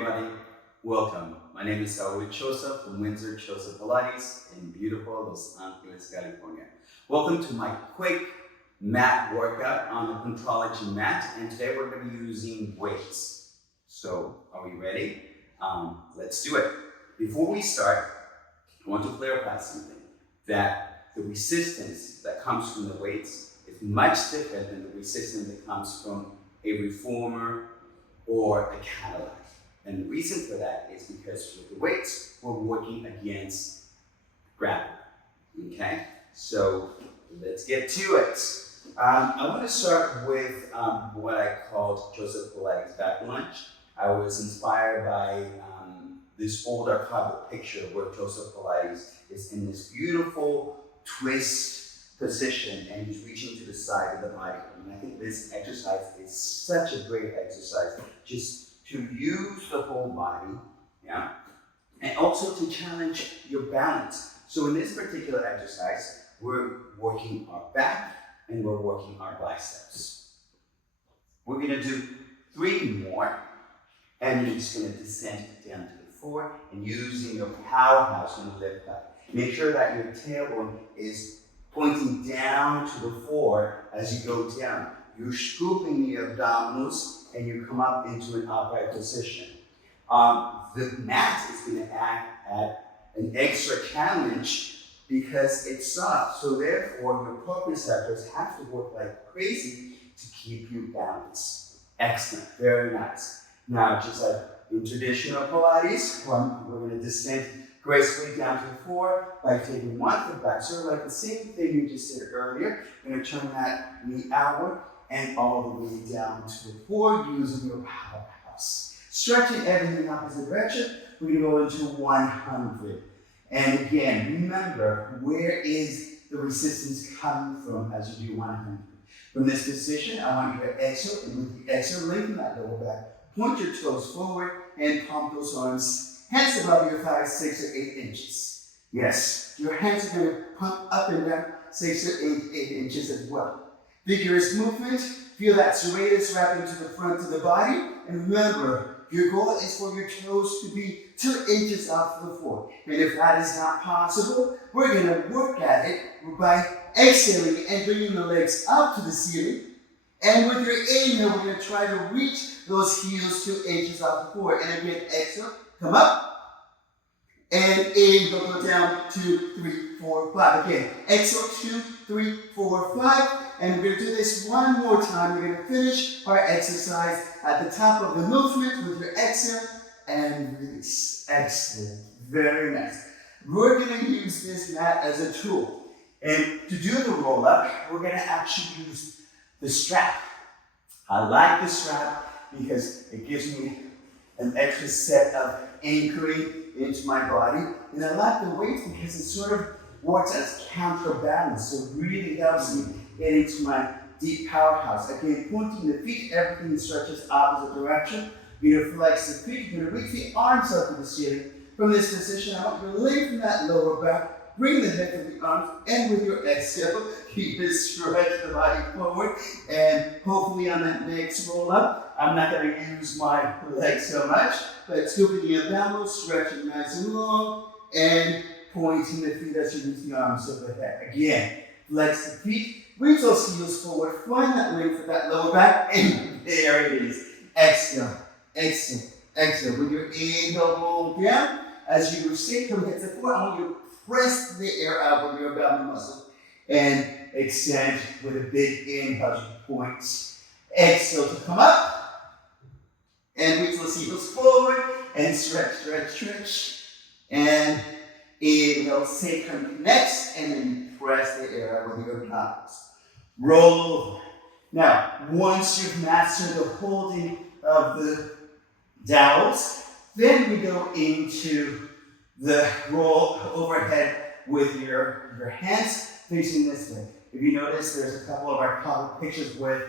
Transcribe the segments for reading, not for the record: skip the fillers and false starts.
everybody, welcome. My name is Saul with Choza from Windsor Choza Pilates in beautiful Los Angeles, California. Welcome to my quick mat workout on the CONTROLOGY mat, and today we're going to be using weights. So, are we ready? Let's do it. Before we start, I want to clarify something, that the resistance that comes from the weights is much different than the resistance that comes from a reformer or a Cadillac. And the reason for that is because with the weights, we're working against gravity. Okay? So let's get to it. I want to start with what I called Joseph Pilates back lunge. I was inspired by this old archival picture where Joseph Pilates is in this beautiful twist position and he's reaching to the side of the body. And I think this exercise is such a great exercise just to use the whole body, yeah, and also to challenge your balance. So in this particular exercise, we're working our back and we're working our biceps. We're going to do 3 more, and you're just going to descend down to the floor and using your powerhouse and lift up. Make sure that your tailbone is pointing down to the floor as you go down. You're scooping the abdominals and you come up into an upright position. The mat is going to act at an extra challenge because it's soft. So therefore, your proprioceptors have to work like crazy to keep you balanced. Excellent, very nice. Now, just like in traditional Pilates, we're going to descend gracefully down to the floor by taking one foot back. Sort of like the same thing you just did earlier. You're going to turn that knee outward and all the way down to the floor using your powerhouse. Stretching everything opposite direction, we're going to go into 100. And again, remember, where is the resistance coming from as you do 100? From this position, I want you to exhale, and with the exhale, lengthen that lower back. Point your toes forward and pump those arms. Hands above your thighs, 6 or 8 inches. Yes, your hands are going to pump up and down 6 or 8 inches as well. Vigorous movement. Feel that serratus wrapping to the front of the body. And remember, your goal is for your toes to be 2 inches off the floor. And if that is not possible, we're going to work at it by exhaling and bringing the legs up to the ceiling. And with your inhale, we're going to try to reach those heels 2 inches off the floor. And again, exhale, come up. And inhale, go down, 2, 3, 4, 5. Again, exhale, 2, 3, 4, 5. And we're going to do this one more time. We're going to finish our exercise at the top of the movement with your exhale and release. Excellent. Very nice. We're going to use this mat as a tool. And to do the roll up, we're going to actually use the strap. I like the strap because it gives me an extra set of anchoring into my body. And I like the weight because it sort of works as counterbalance. So it really helps me get into my deep powerhouse. Again, pointing the feet, everything stretches opposite direction. You're going to flex the feet. You're going to reach the arms up to the ceiling. From this position, I want you to lengthen that lower back. Bring the head to the arms, and with your exhale, keep it stretch the body forward. And hopefully on that next roll up, I'm not going to use my legs so much, but scooping the abdominals, stretching nice and long, and pointing the feet as you reach the arms overhead. Again, flex the feet, reach those heels forward, find that length for that lower back, and there it is. Exhale, exhale, exhale. With your inhale, roll down. As you receive, come hit the floor. I want you to press the air out with your abdominal muscle and extend with a big inhale to points. Exhale to come up and reach those heels forward and stretch, stretch, stretch. And inhale, sacrum connects and then press the air out with your abdominals. Roll over. Now, once you've mastered the holding of the dowels, then we go into the roll overhead with your hands facing this way. If you notice, there's a couple of our cover pictures with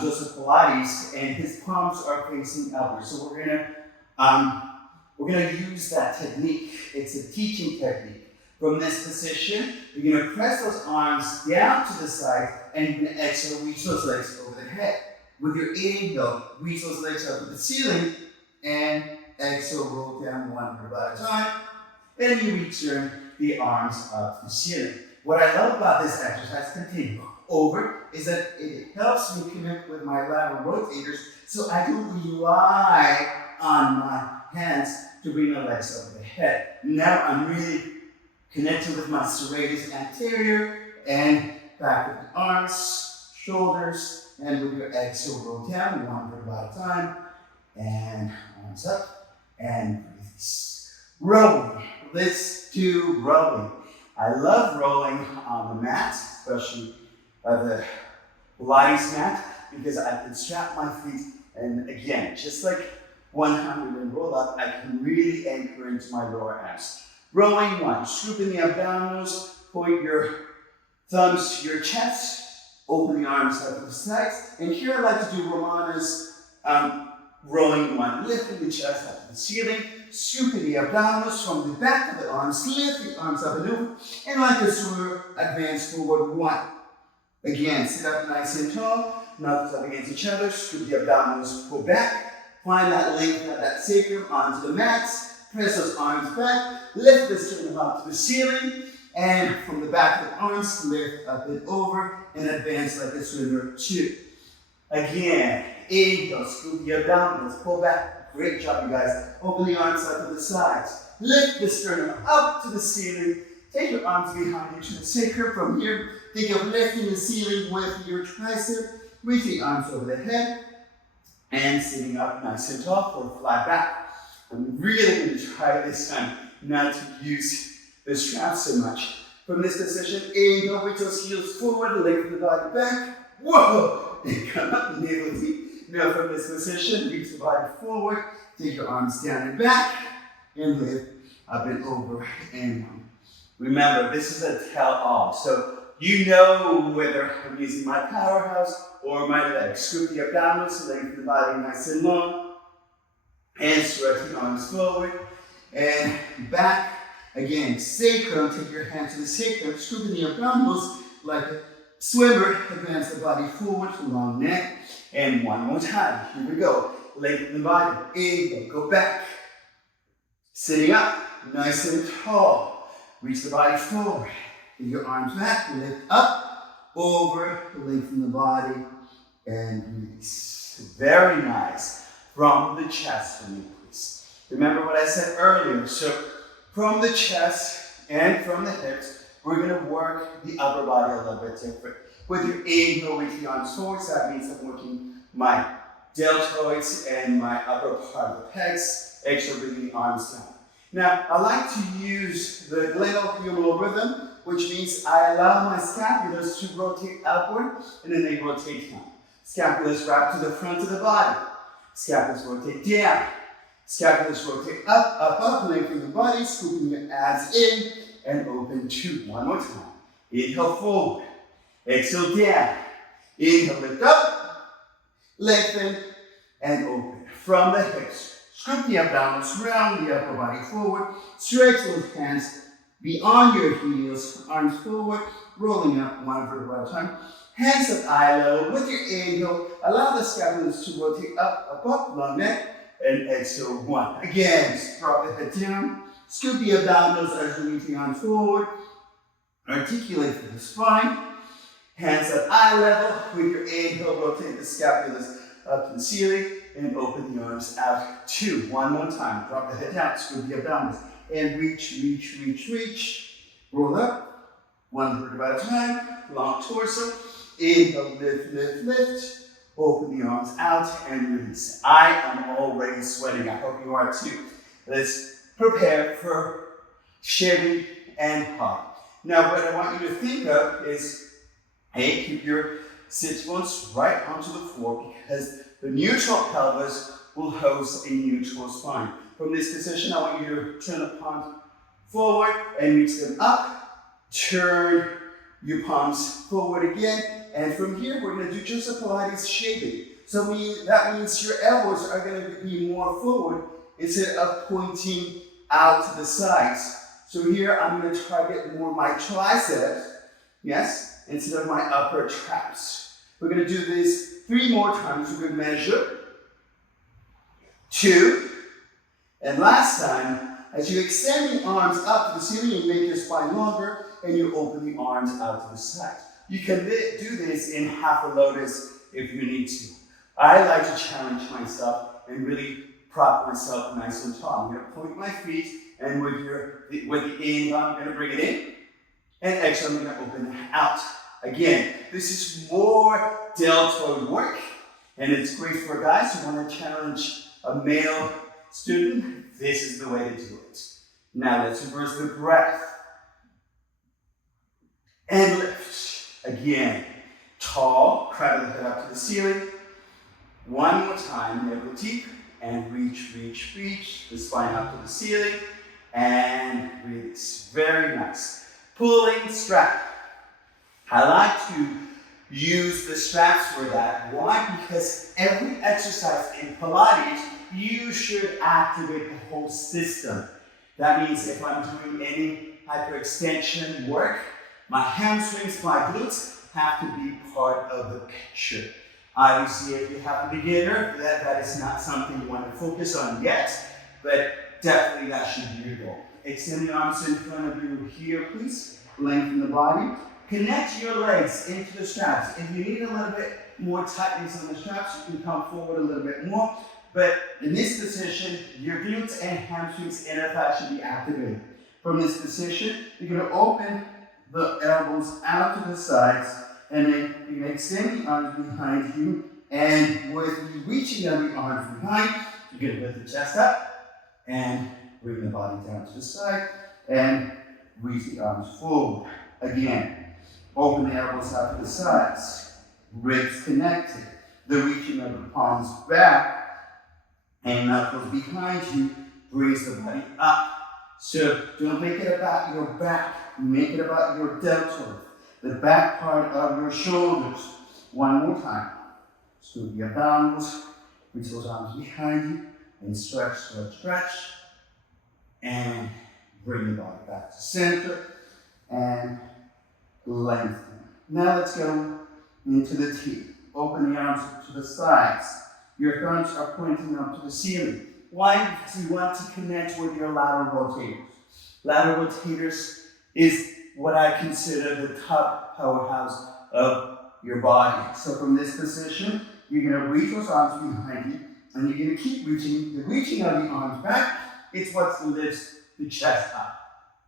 Joseph Pilates, and his palms are facing outward. So we're gonna use that technique. It's a teaching technique. From this position, you're gonna press those arms down to the side, and you're gonna exhale, reach those legs over the head. With your inhale, reach those legs up to the ceiling, and exhale, roll down one vertebra at a time. And you return the arms up to the ceiling. What I love about this exercise, continue over, is that it helps me connect with my lateral rotators so I don't rely on my hands to bring my legs over the head. Now I'm really connecting with my serratus anterior and back of the arms, shoulders, and with your exhale, roll down one vertebra at a time, and arms up, and release. Rolling. Let's do rolling. I love rolling on the mat, especially the Pilates mat, because I can strap my feet, and again, just like 100 and roll up, I can really anchor into my lower abs. Rolling one, scooping the abdominals, point your thumbs to your chest, open the arms out to the sides, and here I like to do Romana's rolling one, lifting the chest up to the ceiling, scooping the abdominals from the back of the arms, lift the arms up and over, and like a swimmer, advance forward one. Again, sit up nice and tall, knuckles up against each other, scoop the abdominals, pull back, find that length of that sacrum onto the mat, press those arms back, lift the sternum up to the ceiling, and from the back of the arms, lift up and over, and advance like a swimmer two. Again, inhale, scoop the abdominals, pull back. Great job, you guys. Open the arms out to the sides. Lift the sternum up to the ceiling. Take your arms behind you to the sacrum. From here, think of lifting the ceiling with your tricep. Reach the arms over the head. And sitting up nice and tall for a flat back. I'm really going to try this time not to use the strap so much. From this position, inhale, reach those heels forward, lengthen the body back. Whoa! And come up, navel deep. Now from this position, reach the body forward, take your arms down and back, and lift up and over and down. Remember, this is a tell-all, so you know whether I'm using my powerhouse or my legs. Scoop the abdominals, lengthen the body nice and long, and stretch the arms forward and back. Again, sacrum, take your hands to the sacrum, scooping the abdominals like a swimmer, advance the body forward, long neck, and one more time. Here we go. Lengthen the body. Inhale, go back. Sitting up, nice and tall. Reach the body forward. Take your arms back, lift up, over, lengthen the body, and release. Very nice. From the chest for me, please. Remember what I said earlier. So from the chest and from the hips, we're going to work the upper body a little bit different. With your inhale, reach the arms forward. So that means I'm working my deltoids and my upper part of the pecs. Exhale, bring the arms down. Now, I like to use the glenohumeral rhythm, which means I allow my scapulars to rotate upward, and then they rotate down. Scapulars wrap to the front of the body. Scapulars rotate down. Scapulars rotate up, lengthening the body, scooping your abs in, and open two. One more time. Inhale forward. Exhale down. Inhale, lift up, lengthen, and open. From the hips, scoop the abdominals, round the upper body forward, stretch those hands beyond your heels, arms forward, rolling up one vertebra at a time. Hands at eye level. With your inhale, allow the scapulars to rotate up, long neck, and exhale one. Again, drop the head down, scoop the abdominals as you reach the arms forward, articulate through the spine. Hands at eye level. With your inhale, rotate the scapulars up to the ceiling and open the arms out. Two. One more time. Drop the head down, scoop the abdominals, and reach. Roll up. One vertebra at a time. Long torso. Inhale, lift. Open the arms out and release. I am already sweating. I hope you are too. Let's prepare for shaving and hop. Now, what I want you to think of is, hey, keep your sit bones right onto the floor because the neutral pelvis will host a neutral spine. From this position, I want you to turn the palms forward and reach them up. Turn your palms forward again. And from here, we're going to do just a Pilates shaving. So that means your elbows are going to be more forward instead of pointing out to the sides. So here, I'm going to target more my triceps, yes, instead of my upper traps. We're going to do this 3 more times. We're going to measure 2, And last time, as you extend the arms up to the ceiling, you make your spine longer, and you open the arms out to the side. You can do this in half a lotus if you need to. I like to challenge myself and really prop myself nice and tall. I'm going to point my feet, and with the inhale, I'm going to bring it in, and exhale, I'm going to open it out. Again, this is more deltoid work, and it's great for guys who want to challenge a male student. This is the way to do it. Now let's reverse the breath. And lift. Again, tall, crown of the head up to the ceiling. One more time, elbow deep, and reach, reach, reach. The spine up to the ceiling, and release. Very nice. Pulling strap. I like to use the straps for that. Why? Because every exercise in Pilates, you should activate the whole system. That means if I'm doing any hyperextension work, my hamstrings, my glutes have to be part of the picture. Obviously, if you have a beginner, that is not something you want to focus on yet, but definitely that should be your goal. Extend the arms in front of you here, please. Lengthen the body. Connect your legs into the straps. If you need a little bit more tightness on the straps, you can come forward a little bit more. But in this position, your glutes and hamstrings inner thigh should be activated. From this position, you're going to open the elbows out to the sides, and then you can extend the arms behind you, and with the reaching of the arms behind, you're going to lift the chest up and bring the body down to the side and reach the arms forward. Again, open the elbows out to the sides, ribs connected, the reaching of the palms back, and knuckles behind you, brings the body up. So don't make it about your back, make it about your deltoid, the back part of your shoulders. One more time. Scoot the abdominals, reach those arms behind you, and stretch, stretch, stretch, and bring the body back to center, and lengthen. Now let's go into the T. Open the arms to the sides. Your thumbs are pointing up to the ceiling. Why? Because you want to connect with your lateral rotators. Lateral rotators is what I consider the top powerhouse of your body. So from this position, you're going to reach those arms behind you, and you're going to keep reaching. The reaching of the arms back, it's what lifts the chest up.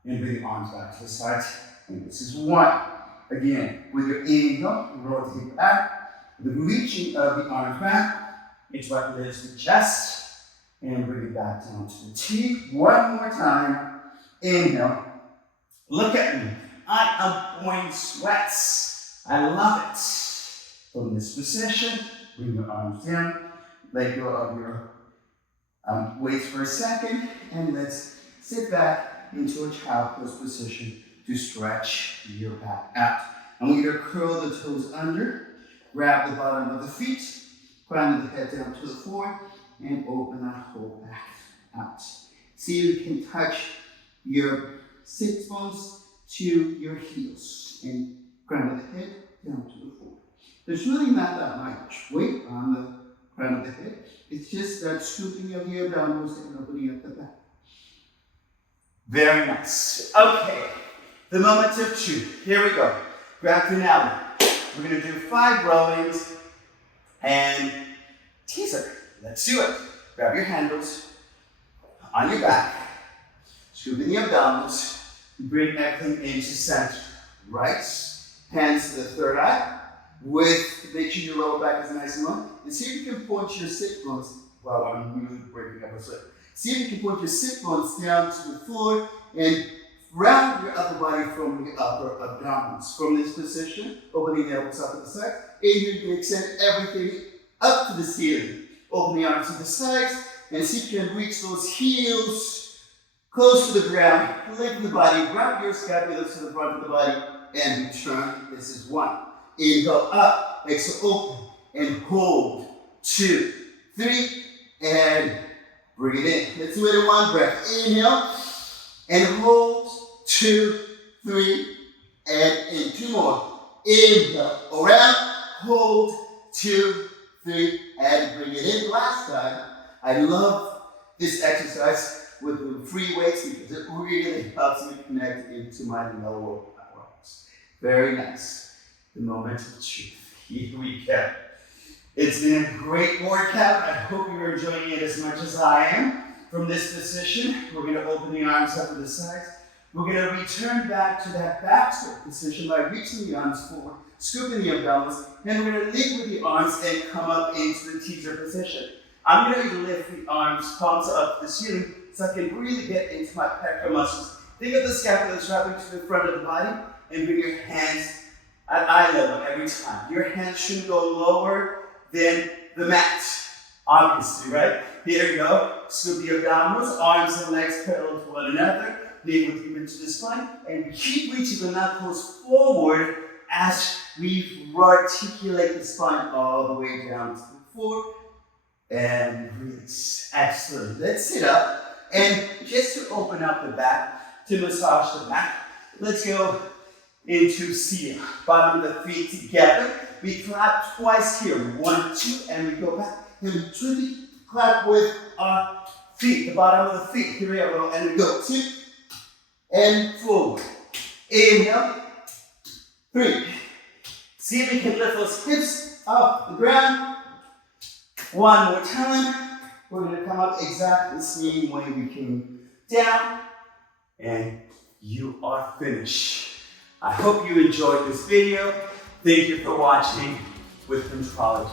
And bring the arms back to the sides. And this is one. Again, with your inhale, rotate back. The reaching of the arms back, it's what lifts the chest. And bring it back down to the T. One more time. Inhale. Look at me. I am pouring sweats. I love it. From this position, bring your arms down. Let go of your weights for a second. And let's sit back into a child pose position to stretch your back out. I want you to curl the toes under. Grab the bottom of the feet. Crown of the head down to the floor. And open that whole back out. See if you can touch your sits bones to your heels. And crown of the head down to the floor. There's really not that much weight on the crown of the head. It's just that scooping of the abdominals and opening up the back. Very nice. Okay, the moment of truth. Here we go. Grab your elbow. We're going to do 5 rollings and teaser. Let's do it. Grab your handles on your back. Scoop in the abdominals. Bring everything into center. Right. Hands to the third eye. Make sure your lower back is nice and long. And see if you can point your sit bones. Wow, I'm really breaking up a sweat. See if you can point your sit bones down to the floor and round your upper body from the upper abdominals. From this position, opening the elbows up to the side. And you can extend everything up to the ceiling. Open the arms to the sides, and see if you can reach those heels close to the ground. Lengthen the body, grab your scapulas to the front of the body, and return. This is 1. Inhale up, exhale open, and hold. 2, 3, and bring it in. Let's do it in one breath. Inhale, and hold. 2, 3, and in. 2 more. Inhale, around, hold. 2, 3, and bring it in. Last time, I love this exercise with the free weights because it really helps me connect into my lower arms. Very nice. The moment of truth. Here we go. It's been a great workout. I hope you're enjoying it as much as I am. From this position, we're going to open the arms up to the sides. We're going to return back to that back squat position by reaching the arms forward, scooping the abdominals, and we're going to lead with the arms and come up into the teacher position. I'm going to lift the arms, palms up to the ceiling, so I can really get into my pectoral muscles. Think of the scapula wrapping to the front of the body, and bring your hands at eye level every time. Your hands shouldn't go lower than the mat, obviously, right? Here you go. Scoop the abdominals, arms and legs parallel to one another. Navel deep into the spine, and keep reaching the knuckles forward as we articulate the spine all the way down to the floor. And release. Excellent. Let's sit up. And just to open up the back, to massage the back, let's go into seated. Bottom of the feet together. We clap twice here. 1, 2, and we go back. And we truly clap with our feet, the bottom of the feet. Here we go. And we go 2 and forward. Inhale. 3. See if we can lift those hips off the ground. One more time. We're going to come up exactly the same way we came down. And you are finished. I hope you enjoyed this video. Thank you for watching with Contrology.